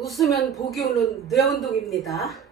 웃으면 복이 오는 뇌운동입니다.